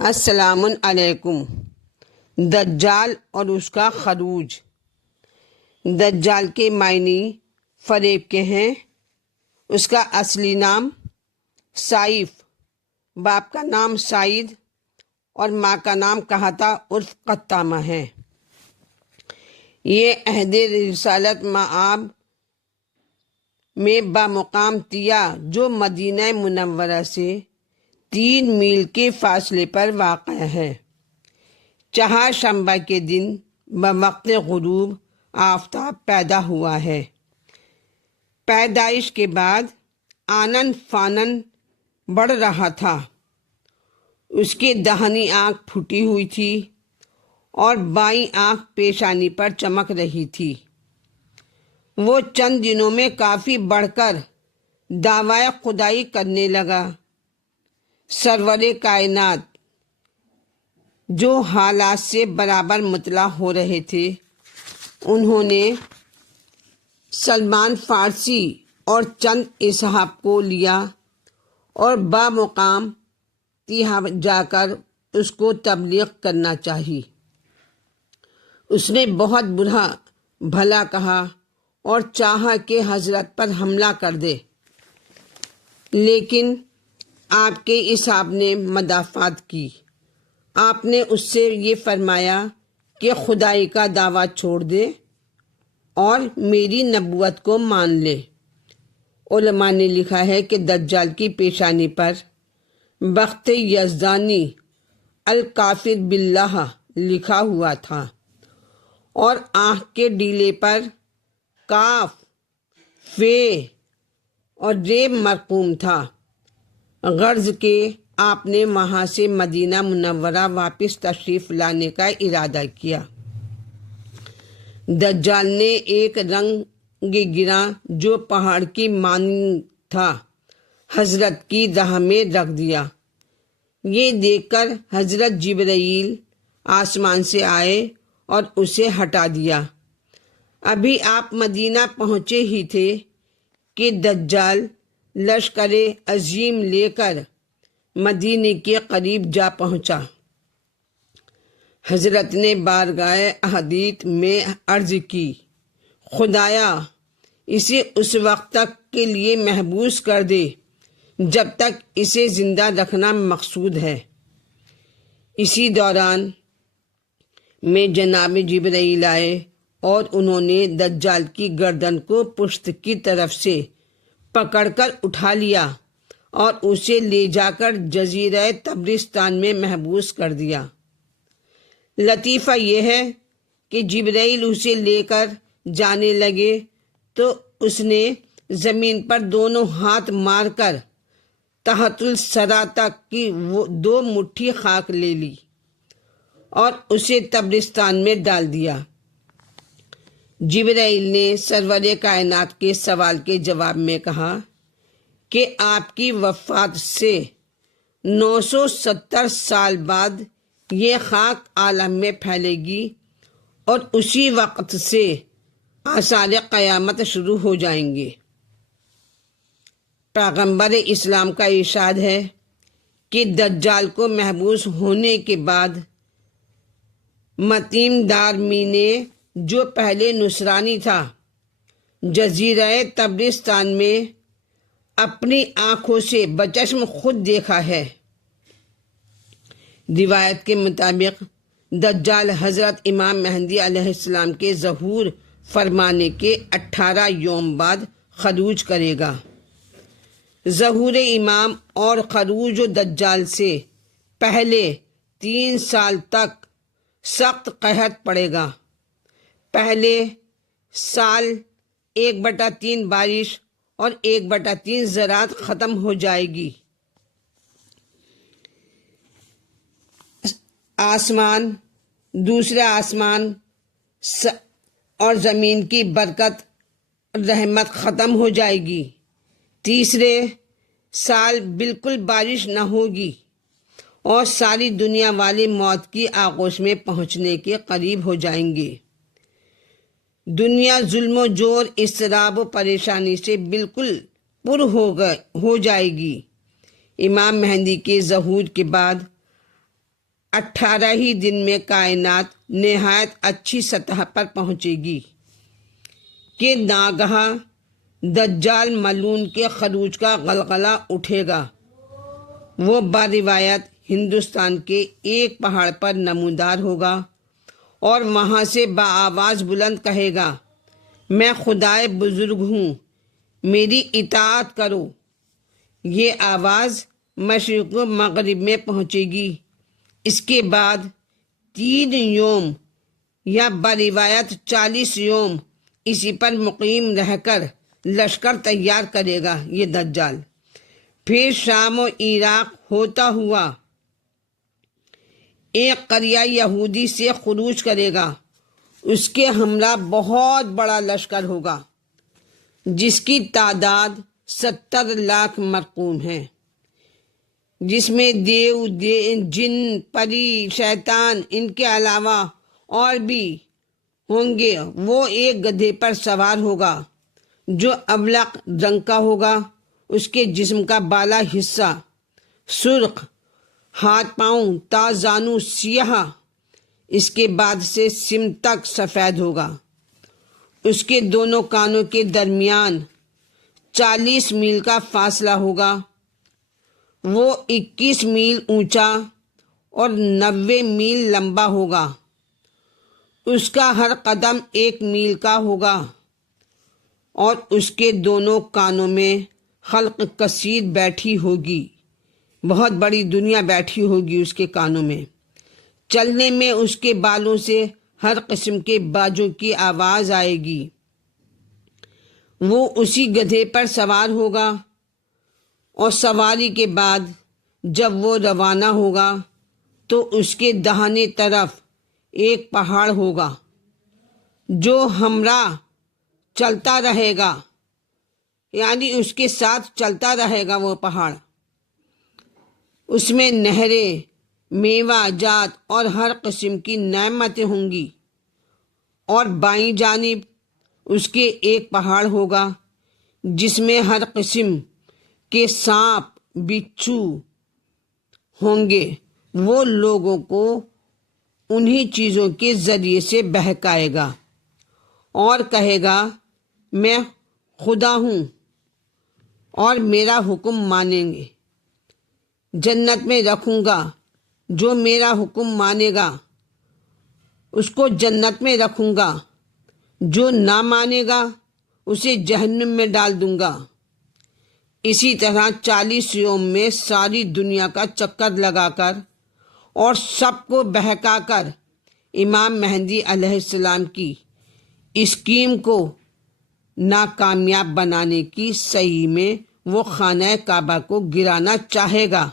السلام علیکم۔ دجال اور اس کا خروج۔ دجال کے معنی فریب کے ہیں۔ اس کا اصلی نام سائف، باپ کا نام سعید اور ماں کا نام کہتا عرف قطامہ ہے۔ یہ عہد رسالت مآب میں بامقام طیہ جو مدینہ منورہ سے 3 میل کے فاصلے پر واقع ہے۔ چہارشنبہ کے دن بوقت غروب آفتاب پیدا ہوا ہے۔ پیدائش کے بعد آنن فانن بڑھ رہا تھا۔ اس کی داہنی آنکھ پھٹی ہوئی تھی اور بائیں آنکھ پیشانی پر چمک رہی تھی۔ وہ چند دنوں میں کافی بڑھ کر دعویٰ خدائی کرنے لگا۔ سرور کائنات جو حالات سے برابر مطلع ہو رہے تھے، انہوں نے سلمان فارسی اور چند اصحاب کو لیا اور بامقام طیہ جا کر اس کو تبلیغ کرنا چاہی۔ اس نے بہت برا بھلا کہا اور چاہا کہ حضرت پر حملہ کر دے، لیکن آپ کے اصحاب نے مدافعت کی۔ آپ نے اس سے یہ فرمایا کہ خدائی کا دعویٰ چھوڑ دے اور میری نبوت کو مان لے۔ علماء نے لکھا ہے کہ دجال کی پیشانی پر بخت یزدانی الکافر باللہ لکھا ہوا تھا اور آنکھ کے ڈیلے پر کاف، فے اور ریب مرقوم تھا۔ غرض کہ آپ نے وہاں سے مدینہ منورہ واپس تشریف لانے کا ارادہ کیا۔ دجال نے ایک رنگ گراں جو پہاڑ کی مانند تھا حضرت کی راہ میں رکھ دیا۔ یہ دیکھ کر حضرت جبرائیل آسمان سے آئے اور اسے ہٹا دیا۔ ابھی آپ مدینہ پہنچے ہی تھے کہ دجال لشکر عظیم لے کر مدینے کے قریب جا پہنچا۔ حضرت نے بارگاہ احادیث میں عرض کی، خدایا اسے اس وقت تک کے لیے محبوس کر دے جب تک اسے زندہ رکھنا مقصود ہے۔ اسی دوران میں جناب جبرائیل آئے اور انہوں نے دجال کی گردن کو پشت کی طرف سے پکڑ کر اٹھا لیا اور اسے لے جا کر جزیرہ طبرستان میں محبوس کر دیا۔ لطیفہ یہ ہے کہ جبرائیل اسے لے کر جانے لگے تو اس نے زمین پر دونوں ہاتھ مار کر تحت الثری تک کی 2 مٹھی خاک لے لی اور اسے طبرستان میں ڈال دیا۔ جبرائیل نے سرور کائنات کے سوال کے جواب میں کہا کہ آپ کی وفات سے 970 سال بعد یہ خاک عالم میں پھیلے گی اور اسی وقت سے آثار قیامت شروع ہو جائیں گے۔ پیغمبر اسلام کا ارشاد ہے کہ دجال کو محبوس ہونے کے بعد متیم دارمی نے جو پہلے نصرانی تھا، جزیرہ طبرستان میں اپنی آنکھوں سے بچشم خود دیکھا ہے۔ روایت کے مطابق دجال حضرت امام مہدی علیہ السلام کے ظہور فرمانے کے 18 یوم بعد خروج کرے گا۔ ظہور امام اور خروج دجال سے پہلے 3 سال تک سخت قحط پڑے گا۔ پہلے سال 1/3 بارش اور 1/3 زراعت ختم ہو جائے گی۔ دوسرا آسمان اور زمین کی برکت رحمت ختم ہو جائے گی۔ تیسرے سال بالکل بارش نہ ہوگی اور ساری دنیا والے موت کی آغوش میں پہنچنے کے قریب ہو جائیں گے۔ دنیا ظلم و جور، اضطراب و پریشانی سے بالکل پر ہو جائے گی۔ امام مہدی کے ظہور کے بعد 18 ہی دن میں کائنات نہایت اچھی سطح پر پہنچے گی کہ ناگہاں دجال ملعون کے خروج کا غلغلہ اٹھے گا۔ وہ باروایت ہندوستان کے ایک پہاڑ پر نمودار ہوگا اور وہاں سے بآواز بلند کہے گا، میں خدائے بزرگ ہوں، میری اطاعت کرو۔ یہ آواز مشرق و مغرب میں پہنچے گی۔ اس کے بعد 3 یوم یا بروایت 40 یوم اسی پر مقیم رہ کر لشکر تیار کرے گا یہ دجال۔ پھر شام و عراق ہوتا ہوا ایک قریہ یہودی سے خروج کرے گا۔ اس کے ہمراہ بہت بڑا لشکر ہوگا جس کی تعداد 70 لاکھ مرقوم ہے، جس میں دیو، جن، پری، شیطان، ان کے علاوہ اور بھی ہوں گے۔ وہ ایک گدھے پر سوار ہوگا جو ابلق رنگ کا ہوگا۔ اس کے جسم کا بالا حصہ سرخ، ہاتھ پاؤں تا زانو سیاہ، اس کے بعد سے سم تک سفید ہوگا۔ اس کے دونوں کانوں کے درمیان 40 میل کا فاصلہ ہوگا۔ وہ 21 میل اونچا اور 90 میل لمبا ہوگا۔ اس کا ہر قدم 1 میل کا ہوگا اور اس کے دونوں کانوں میں خلق کثیر بیٹھی ہوگی، بہت بڑی دنیا بیٹھی ہوگی اس کے کانوں میں۔ چلنے میں اس کے بالوں سے ہر قسم کے باجوں کی آواز آئے گی۔ وہ اسی گدھے پر سوار ہوگا اور سواری کے بعد جب وہ روانہ ہوگا تو اس کے داہنے طرف ایک پہاڑ ہوگا جو ہمراہ چلتا رہے گا، یعنی اس کے ساتھ چلتا رہے گا وہ پہاڑ۔ اس میں نہریں، میوہ جات اور ہر قسم کی نعمتیں ہوں گی۔ اور بائیں جانب اس کے ایک پہاڑ ہوگا جس میں ہر قسم کے سانپ، بچھو ہوں گے۔ وہ لوگوں کو انہی چیزوں کے ذریعے سے بہکائے گا اور کہے گا، میں خدا ہوں اور میرا حکم مانیں گے۔ جنت میں رکھوں گا جو میرا حکم مانے گا، اس کو جنت میں رکھوں گا، جو نہ مانے گا اسے جہنم میں ڈال دوں گا۔ اسی طرح 40 یوم میں ساری دنیا کا چکر لگا کر اور سب کو بہکا کر امام مہدی علیہ السلام کی اسکیم کو ناکامیاب بنانے کی سعی میں وہ خانہ کعبہ کو گرانا چاہے گا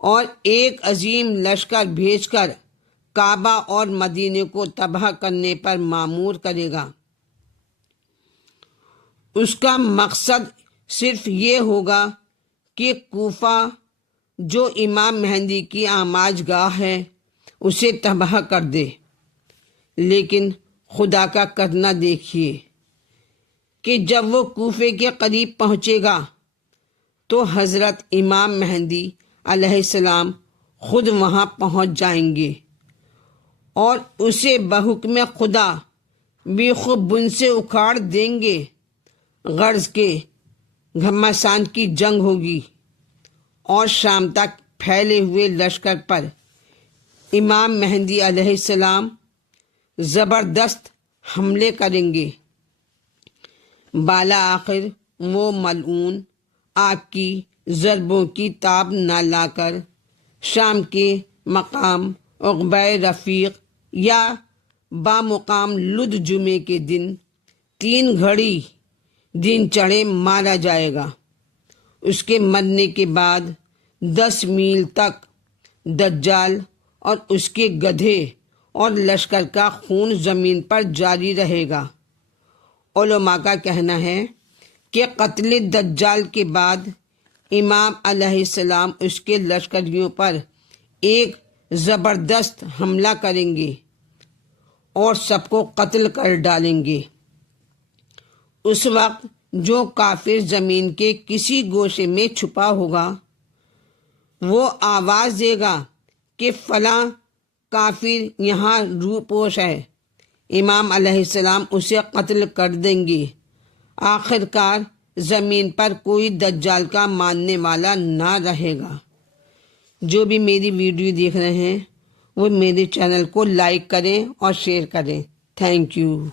اور ایک عظیم لشکر بھیج کر کعبہ اور مدینے کو تباہ کرنے پر مامور کرے گا۔ اس کا مقصد صرف یہ ہوگا کہ کوفہ جو امام مہدی کی آماج گاہ ہے اسے تباہ کر دے۔ لیکن خدا کا کرنا دیکھیے کہ جب وہ کوفے کے قریب پہنچے گا تو حضرت امام مہدی علیہ السلام خود وہاں پہنچ جائیں گے اور اسے بحکم خدا بیخود بن سے اکھاڑ دیں گے۔ غرض کے گھمسان کی جنگ ہوگی اور شام تک پھیلے ہوئے لشکر پر امام مہدی علیہ السلام زبردست حملے کریں گے۔ بالا آخر وہ ملعون آپ کی ضربوں کی تاب نہ لا کر شام کے مقام عقبہ رفیق یا بامقام لد جمعے کے دن 3 گھڑی دن چڑھے مارا جائے گا۔ اس کے مرنے کے بعد 10 میل تک دجال اور اس کے گدھے اور لشکر کا خون زمین پر جاری رہے گا۔ علماء کا کہنا ہے کہ قتل دجال کے بعد امام علیہ السلام اس کے لشکریوں پر ایک زبردست حملہ کریں گے اور سب کو قتل کر ڈالیں گے۔ اس وقت جو کافر زمین کے کسی گوشے میں چھپا ہوگا وہ آواز دے گا کہ فلاں کافر یہاں روح پوش ہے، امام علیہ السلام اسے قتل کر دیں گے۔ آخر کار زمین پر کوئی دجال کا ماننے والا نہ رہے گا۔ جو بھی میری ویڈیو دیکھ رہے ہیں وہ میرے چینل کو لائک کریں اور شیئر کریں۔ Thank you.